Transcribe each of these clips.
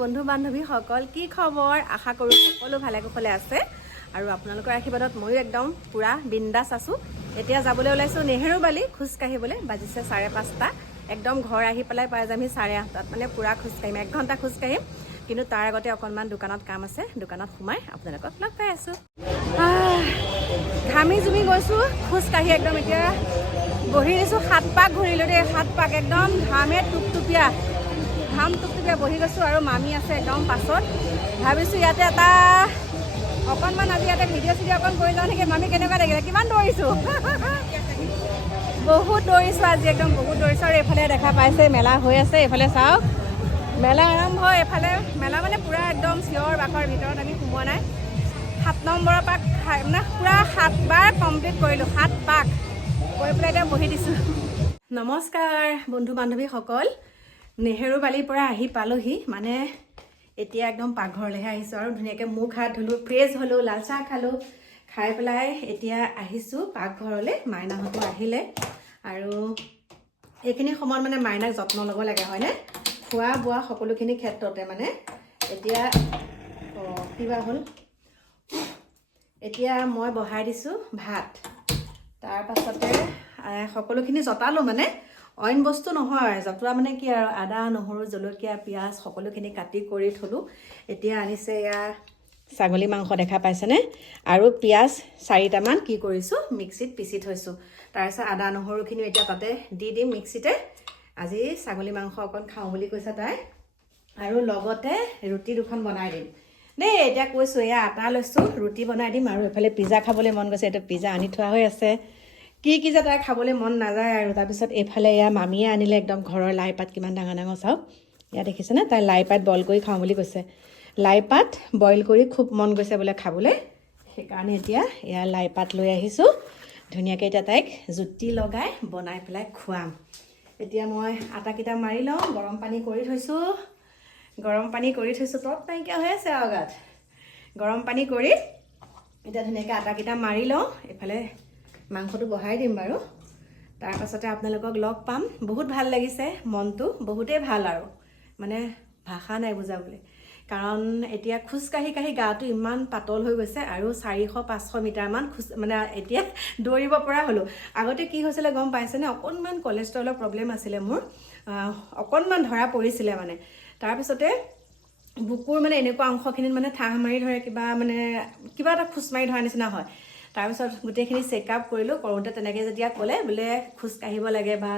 বন্ধু বান্ধৱীসকল কি খবৰ? আশা কৰোঁ সকলো ভালে কুশলে আছে। আৰু আপোনালোকৰ আশীৰ্বাদত ময়ো একদম পূৰা বিন্দাছ আছোঁ। এতিয়া যাবলৈ ওলাইছোঁ নেহেৰুবালি খোজকাঢ়িবলৈ বাজিছে চাৰে পাঁচটা। একদম ঘৰ আহি পেলাই পাই যামহি চাৰে আঠটাত। মানে পূৰা খোজকাঢ়িম এক ঘণ্টা খোজকাঢ়িম কিন্তু তাৰ আগতে অকণমান দোকানত কাম আছে। দোকানত সোমাই আপোনালোকক লগ পাই আছোঁ। ঘামি জুমি গৈছোঁ। খোজকাঢ়ি একদম এতিয়া বহি দিছোঁ। সাত পাক ঘূৰিলোঁ দেই। সাত পাক একদম ঘামে টুপটুপীয়া। ঘাম টুপটুপীয়া বহি গৈছোঁ আৰু মামী আছে একদম পাছত। ভাবিছোঁ ইয়াতে এটা অকণমান আজি ইয়াতে ভিডিঅ' চিডিঅ' অকণ কৰি যাওঁ নেকি? মামী কেনেকুৱা লাগিলে কিমান দৌৰিছোঁ? বহুত দৌৰিছোঁ আজি একদম বহুত দৌৰিছোঁ। আৰু এইফালে দেখা পাইছে মেলা হৈ আছে এইফালে চাওক। মেলা আৰম্ভ এইফালে মেলা মানে পূৰা একদম চিঞৰ বাখৰ ভিতৰত আমি সোমোৱা নাই। সাত নম্বৰৰ পাক মানে পূৰা সাতবাৰ কমপ্লিট কৰিলোঁ সাত পাক। কৰি পেলাই এতিয়া বহি দিছোঁ। নমস্কাৰ বন্ধু বান্ধৱীসকল নেহেৰুবালিৰ পৰা আহি পালোহি। মানে এতিয়া একদম পাকঘৰলৈহে আহিছোঁ আৰু ধুনীয়াকৈ মুখ হাত ধুলোঁ ফ্ৰেছ হ'লোঁ লাল চাহ খালোঁ খাই পেলাই এতিয়া আহিছোঁ পাকঘৰলৈ মাইনাহঁতো আহিলে। আৰু এইখিনি সময়ত মানে মাইনাক যত্ন ল'ব লাগে হয়নে? খোৱা বোৱা সকলোখিনি ক্ষেত্ৰতে মানে। এতিয়া কিবা হ'ল? এতিয়া মই বহাই দিছোঁ ভাত। তাৰ পাছতে আহ, সকলোখিনি জতালোঁ মানে। অইন বস্তু নহয় জতোৱা মানে কি আৰু আদা নহৰু জলকীয়া পিঁয়াজ সকলোখিনি কাটি কৰি থলোঁ। এতিয়া আনিছে এয়া ছাগলী মাংস দেখা পাইছেনে? আৰু পিঁয়াজ চাৰিটামান কি কৰিছোঁ মিক্সিত পিচি থৈছোঁ। তাৰপিছত আদা নহৰুখিনিও এতিয়া তাতে দি দিম মিক্সিতে। আজি ছাগলী মাংস অকণ খাওঁ বুলি কৈছে তাই। আৰু লগতে ৰুটি দুখন বনাই দিম। দেই এতিয়া কৈছোঁ এয়া আটা লৈছোঁ ৰুটি বনাই দিম আৰু এইফালে পিজ্জা খাবলৈ মন গৈছে এইটো পিজ্জা আনি থোৱা হৈ আছে। কি কি যে তাই খাবলৈ মন নাযায় আৰু তাৰপিছত এইফালে এয়া মামীয়ে আনিলে একদম ঘৰৰ লাই পাত কিমান ডাঙৰ ডাঙৰ চাওক। এয়া দেখিছেনে? তাই লাই পাত বইল কৰি খাওঁ বুলি কৈছে। লাই পাত বইল কৰি খুব মন গৈছে বোলে খাবলৈ। সেইকাৰণে এতিয়া এয়া লাই পাত লৈ আহিছোঁ। ধুনীয়াকৈ এতিয়া তাইক জুতি লগাই বনাই পেলাই খুৱাম। এতিয়া মই আটাকেইটা মাৰি লওঁ গৰম পানী কৰি থৈছোঁ। গৰম পানী কৰি থৈছোঁ তত নাইকিয়া হৈ আছে আৰু গাত। গৰম পানী কৰি এতিয়া ধুনীয়াকৈ আটাকেইটা মাৰি লওঁ। এইফালে মাংসটো বহাই দিম বাৰু। তাৰপাছতে আপোনালোকক লগ পাম। বহুত ভাল লাগিছে মনটো বহুতেই ভাল আৰু। মানে ভাষা নাই বুজাবলৈ। কাৰণ এতিয়া খোজকাঢ়ি কাঢ়ি গাটো ইমান পাতল হৈ গৈছে আৰু চাৰিশ পাঁচশ মিটাৰমান খোজ মানে এতিয়া দৌৰিব পৰা হ'লোঁ। আগতে কি হৈছিলে গম পাইছেনে? অকণমান কলেষ্ট্ৰলৰ প্ৰব্লেম আছিলে মোৰ। অকণমান ধৰা পৰিছিলে মানে। তাৰপিছতে বুকুৰ মানে এনেকুৱা অংশখিনিত মানে ঠাহ মাৰি ধৰে কিবা মানে কিবা এটা খোজ মাৰি ধৰা নিচিনা হয়। তাৰপিছত গোটেইখিনি চেকআপ কৰিলোঁ। কৰোঁতে তেনেকৈ যেতিয়া ক'লে বোলে খোজ কাঢ়িব লাগে বা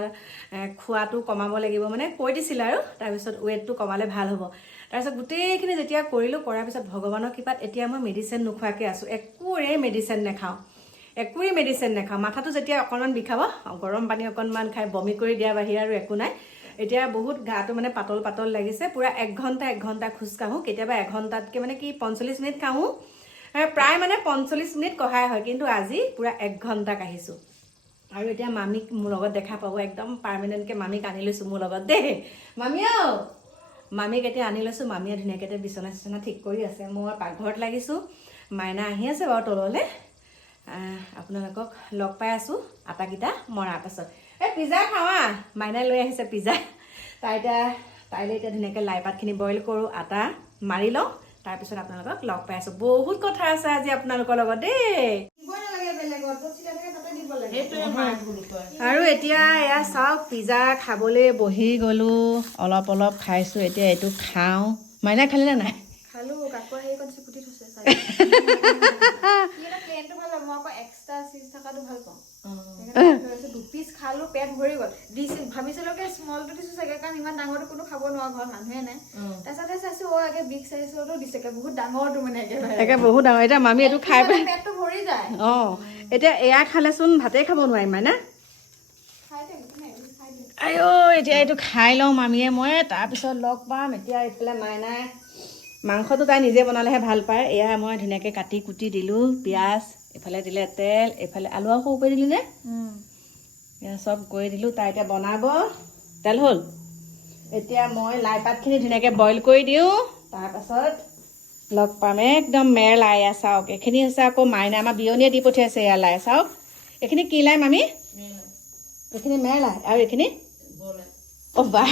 খোৱাটো কমাব লাগিব মানে কৈ দিছিলে আৰু। তাৰপিছত ৱেইটটো কমালে ভাল হ'ব। তাৰপিছত গোটেইখিনি যেতিয়া কৰিলোঁ কৰাৰ পিছত ভগৱানৰ কৃপাত এতিয়া মই মেডিচিন নোখোৱাকৈ আছোঁ। একোৰে মেডিচিন নাখাওঁ। একোৱেই মেডিচিন নাখাওঁ। মাথাটো যেতিয়া অকণমান বিষাব গৰম পানী অকণমান খাই বমি কৰি দিয়া বাহিৰে আৰু একো নাই। এতিয়া বহুত গাটো মানে পাতল পাতল লাগিছে। পূৰা এক ঘণ্টা এক ঘণ্টা খোজকাঢ়োঁ কেতিয়াবা এঘণ্টাতকৈ মানে কি পঞ্চল্লিছ মিনিট কাঢ়োঁ। প্ৰায় মানে পঞ্চল্লিছ মিনিট কঢ়াই হয় কিন্তু আজি পূৰা এক ঘণ্টা কাঢ়িছোঁ আৰু এতিয়া মামীক মোৰ লগত দেখা পাব একদম পাৰ্মানেণ্টকৈ মামীক আনি লৈছোঁ মোৰ লগত দেই। মামী অ' মামীক এতিয়া আনি লৈছোঁ মামীয়ে ধুনীয়াকৈ এতিয়া বিচনা চিচনা ঠিক কৰি আছে। মই পাকঘৰত লাগিছোঁ মাইনা আহি আছে বাৰু তললৈ। আপোনালোকক লগ পাই আছোঁ আটাকেইটা মৰাৰ পাছত। এই পিজ্জা খাৱা মাইনাই লৈ আহিছে পিজ্জা। তাই এতিয়া তাইলৈ এতিয়া ধুনীয়াকৈ লাই পাতখিনি বইল কৰোঁ আটা মাৰি লওঁ। তাৰপিছত আপোনালোকক লগ পাই আছোঁ। বহুত কথা আছে আজি আপোনালোকৰ লগত দেই। আৰু এতিয়া এয়া চাওক পিজ্জা খাবলৈ বহি গ'লোঁ। অলপ অলপ খাইছোঁ এতিয়া এইটো খাওঁ। মাইনা খালিনে নাই? আকৌ। দুপিচ খালো পেট ভৰি গ'ল। দিছিল ভাবিছিলো কি স্মলটো দিছো চাগে কাৰণ ইমান ডাঙৰটো কোনো খাব নোৱাৰো ঘৰত মানুহে নাই তাৰপিছতে চাইছো অ আগে বিগ চাইজৰটো দিছে একে বহুত ডাঙৰটো মানে একেবাৰে। একে বহুত ডাঙৰ। এতিয়া মামী এইটো খাই পেলাই পেটটো ভৰি যায়। অঁ এতিয়া এয়া খালেচোন ভাতেই খাব নোৱাৰিম দিম আইঅ' এতিয়া এইটো খাই লওঁ মামীয়ে মই তাৰপিছত লগ পাম। এতিয়া এইফালে মাইনাই মাংসটো তাই নিজে বনালেহে ভাল পায়। এয়া মই ধুনীয়াকৈ কাটি কুটি দিলোঁ পিঁয়াজ এইফালে দিলে তেল এইফালে আলু আৰু সৰু কৰি দিলি নে? চব কৰি দিলোঁ তাই এতিয়া বনাব। তেল হ'ল? এতিয়া মই লাই পাতখিনি ধুনীয়াকৈ বইল কৰি দিওঁ তাৰপাছত লগ পাম। একদম মেৰ লাই চাওক এইখিনি হৈছে আকৌ মাইনা আমাৰ বিয়নীয়ে দি পঠিয়াইছে এয়া লাই চাওক এইখিনি কি লাই মামী? এইখিনি মেৰ লাই। আৰু এইখিনি? অ' বা।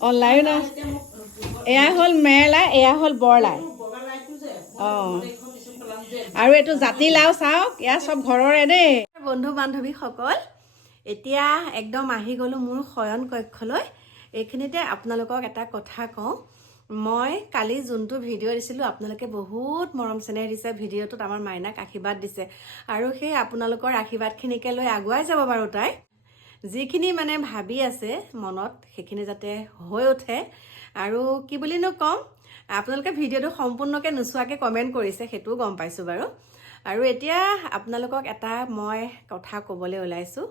অনলাইন এয়া হ'ল মেৰেলা এয়া হ'ল বৰলাই অঁ। আৰু এইটো জাতিলাও চাওক এয়া চব ঘৰৰে দেই। বন্ধু বান্ধৱীসকল এতিয়া একদম আহি গ'লোঁ মোৰ শয়ন কক্ষলৈ। এইখিনিতে আপোনালোকক এটা কথা কওঁ। মই কালি যোনটো ভিডিঅ' দিছিলোঁ আপোনালোকে বহুত মৰম চেনেহ দিছে ভিডিঅ'টোত আমাৰ মাইনাক আশীৰ্বাদ দিছে। আৰু সেই আপোনালোকৰ আশীৰ্বাদখিনিকে লৈ আগুৱাই যাব বাৰু তাই। যিখিনি মানে ভাবি আছে মনত সেইখিনি যাতে হৈ উঠে। আৰু কি বুলিনো ক'ম আপোনালোকে ভিডিঅ'টো সম্পূৰ্ণকৈ নোচোৱাকৈ কমেণ্ট কৰিছে সেইটোও গম পাইছোঁ বাৰু। আৰু এতিয়া আপোনালোকক এটা মই কথা ক'বলৈ ওলাইছোঁ।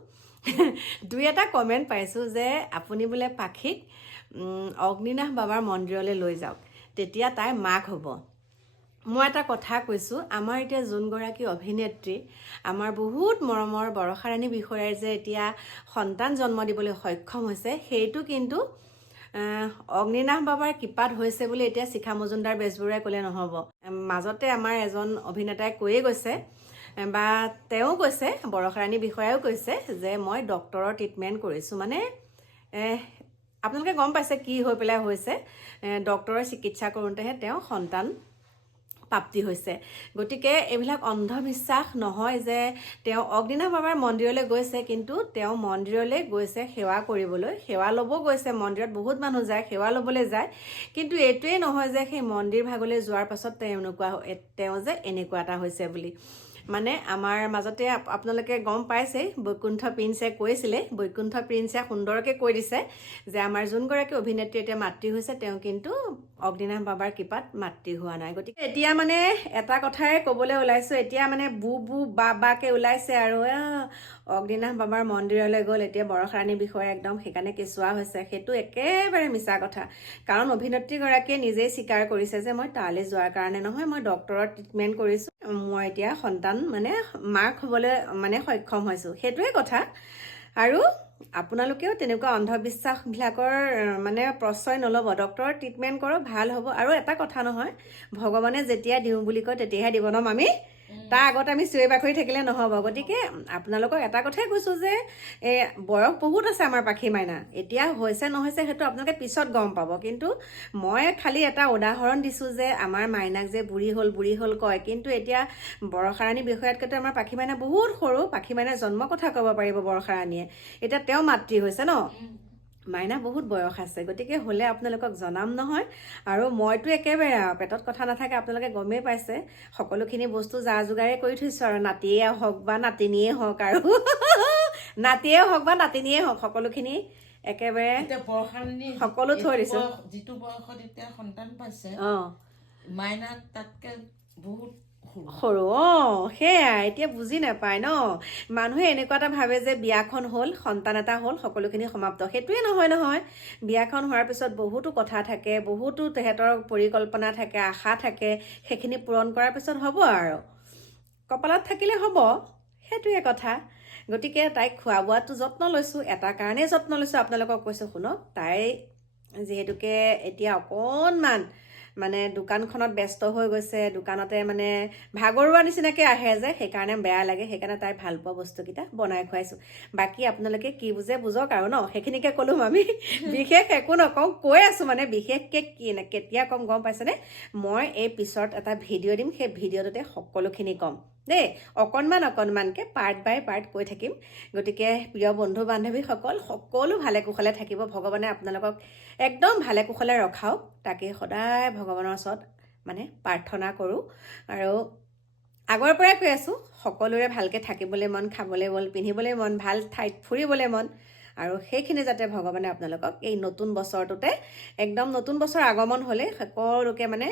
দুই এটা কমেণ্ট পাইছোঁ যে আপুনি বোলে পাখিক উম, অগ্নিনাশ বাবাৰ মন্দিৰলৈ লৈ যাওক তেতিয়া তাই মাক হ'ব। মই এটা কথা কৈছোঁ আমাৰ এতিয়া যোনগৰাকী অভিনেত্ৰী আমাৰ বহুত মৰমৰ বৰষাৰাণী বিষয়াৰ যে এতিয়া সন্তান জন্ম দিবলৈ সক্ষম হৈছে সেইটো কিন্তু অগ্নিনাশ বাবাৰ কৃপাত হৈছে বুলি এতিয়া শিখা মজুমদাৰ বেজবৰুৱাই ক'লে নহ'ব। মাজতে আমাৰ এজন অভিনেতাই কৈয়ে গৈছে বা তেওঁ কৈছে বৰষাৰাণী বিষয়াও কৈছে যে মই ডক্তৰৰ ট্ৰিটমেণ্ট কৰিছোঁ। মানে আপোনালোকে গম পাইছে কি হৈ পেলাই হৈছে। ডক্তৰৰ চিকিৎসা কৰোঁতেহে তেওঁ সন্তান প্ৰাপ্তি হৈছে। গতিকে এইবিলাক অন্ধবিশ্বাস নহয় যে তেওঁ অগ্নিনাভ বাবাৰ মন্দিৰলৈ গৈছে কিন্তু তেওঁ মন্দিৰলৈ গৈছে সেৱা কৰিবলৈ। সেৱা ল'ব গৈছে মন্দিৰত বহুত মানুহ যায় সেৱা ল'বলৈ যায়। কিন্তু এইটোৱেই নহয় যে সেই মন্দিৰ ভাগলৈ যোৱাৰ পাছত তেওঁ এনেকুৱা তেওঁ যে এনেকুৱা এটা হৈছে বুলি। মানে আমাৰ মাজতে আপ- আপোনালোকে গম পাইছেই বৈকুণ্ঠ প্ৰিন্সে কৈছিলে, বৈকুণ্ঠ প্ৰিন্সে সুন্দৰকৈ কৈ দিছে যে আমাৰ যোনগৰাকী অভিনেত্ৰী এতিয়া মাতৃ হৈছে, তেওঁ কিন্তু অগ্নিনাভ বাবাৰ কৃপাত মাতৃ হোৱা নাই। গতিকে এতিয়া মানে এটা কথাই ক'বলৈ ওলাইছোঁ, এতিয়া মানে বু বু, বা, বাকে ওলাইছে আৰু আহ, অগ্নিনাভ বাবাৰ মন্দিৰলৈ গ'ল। এতিয়া বৰষাৰাণী বিষয়ে একদম সেইকাৰণে কেঁচুৱা হৈছে। সেইটো একেবাৰে মিছা কথা। কাৰণ অভিনেত্ৰীগৰাকীয়ে নিজেই স্বীকাৰ কৰিছে যে মই তালৈ যোৱাৰ কাৰণে নহয় মই ডক্তৰৰ ট্ৰিটমেণ্ট কৰিছোঁ। মই এতিয়া সন্তান মানে মাক হ'বলৈ মানে সক্ষম হৈছোঁ। সেইটোৱে কথা। আৰু আপোনালোকেও তেনেকুৱা অন্ধবিশ্বাসবিলাকৰ মানে প্ৰশ্ৰয় নল'ব। ডক্তৰৰ ট্ৰিটমেণ্ট কৰক ভাল হ'ব। আৰু এটা কথা নহয় ভগৱানে যেতিয়া দিওঁ বুলি কয় তেতিয়াহে দিব ন মামী? তাৰ আগত আমি চিঞৰি বাখৰি থাকিলে নহ'ব। গতিকে আপোনালোকক এটা কথাই কৈছোঁ যে এ, বয়স বহুত আছে আমাৰ পাখি মাইনা। এতিয়া হৈছে নহৈছে সেইটো আপোনালোকে পিছত গম পাব। কিন্তু মই খালি এটা উদাহৰণ দিছোঁ যে আমাৰ মাইনাক যে বুঢ়ী হ'ল বুঢ়ী হ'ল কয়। কিন্তু এতিয়া বৰষাৰাণী বিষয়াতকৈতো আমাৰ পাখি মাইনা বহুত সৰু। পাখি মাইনাৰ জন্ম কথা ক'ব পাৰিব বৰষাৰাণীয়ে। এতিয়া তেওঁ মাতৃ হৈছে ন? মাইনা বহুত বয়স আছে গতিকে হ'লে আপোনালোকক জনাম নহয়। আৰু মইতো একেবাৰে আৰু পেটত কথা নাথাকে আপোনালোকে গমেই পাইছে। সকলোখিনি বস্তু যা যোগাৰে কৰি থৈছোঁ আৰু নাতিয়ে হওক বা নাতিনীয়ে হওক আৰু। নাতিয়ে হওক বা নাতিনীয়ে হওক সকলোখিনি একেবাৰে সকলো থৈ দিছো। যিটো বয়সত এতিয়া সন্তান পাইছে অঁ। মাইনা তাতকে বহুত সৰু অঁ সেয়াই এতিয়া বুজি নাপায় ন? মানুহে এনেকুৱা এটা ভাবে যে বিয়াখন হ'ল সন্তান এটা হ'ল সকলোখিনি সমাপ্ত। সেইটোৱে নহয় নহয়। বিয়াখন হোৱাৰ পিছত বহুতো কথা থাকে বহুতো তেহেঁতৰ পৰিকল্পনা থাকে আশা থাকে সেইখিনি পূৰণ কৰাৰ পিছত হ'ব আৰু। কপালত থাকিলে হ'ব সেইটোৱে কথা। গতিকে তাইক খোৱা বোৱাটো যত্ন লৈছোঁ এটা কাৰণেই যত্ন লৈছোঁ। আপোনালোকক কৈছোঁ শুনক তাই যিহেতুকে এতিয়া অকণমান মানে দোকানখনত ব্যস্ত হৈ গৈছে দোকানতে মানে ভাগৰুৱা নিচিনাকৈ আহে যে সেইকাৰণে বেয়া লাগে সেইকাৰণে তাই ভাল পোৱা বস্তুকেইটা বনাই খুৱাইছোঁ। বাকী আপোনালোকে কি বুজে বুজক আৰু ন সেইখিনিকে ক'লোঁ আমি বিশেষ একো নকওঁ কৈ আছোঁ মানে বিশেষকৈ কি নে- কেতিয়া ক'ম গম পাইছেনে? মই এই পিছত এটা ভিডিঅ' দিম সেই ভিডিঅ'টোতে সকলোখিনি ক'ম। দেই অকণমান অকণমানকৈ পাৰ্ট বাই পাৰ্ট কৈ থাকিম। গতিকে প্ৰিয় বন্ধু বান্ধৱীসকল সকলো ভালে কুশলে থাকিব। ভগৱানে আপোনালোকক একদম ভালে কুশলে ৰখাওক। তাকে সদায় ভগৱানৰ ওচৰত মানে প্ৰাৰ্থনা কৰোঁ। আৰু আগৰ পৰাই কৈ আছোঁ সকলোৰে ভালকৈ থাকিবলৈ মন খাবলৈ মন পিন্ধিবলৈ মন ভাল ঠাইত ফুৰিবলৈ মন। আৰু সেইখিনি যাতে ভগৱানে আপোনালোকক এই নতুন বছৰটোতে একদম নতুন বছৰ আগমন হ'লে সকলোকে মানে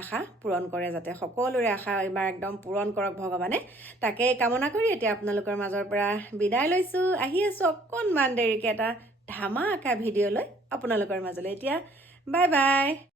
আশা পূৰণ কৰে যাতে সকলোৰে আশা এইবাৰ একদম পূৰণ কৰক ভগৱানে। তাকে কামনা কৰি এতিয়া আপোনালোকৰ মাজৰ পৰা বিদায় লৈছোঁ। আহি আছোঁ অকণমান দেৰিকৈ এটা ধামাকা ভিডিঅ' লৈ আপোনালোকৰ মাজলৈ। এতিয়া বাই বাই।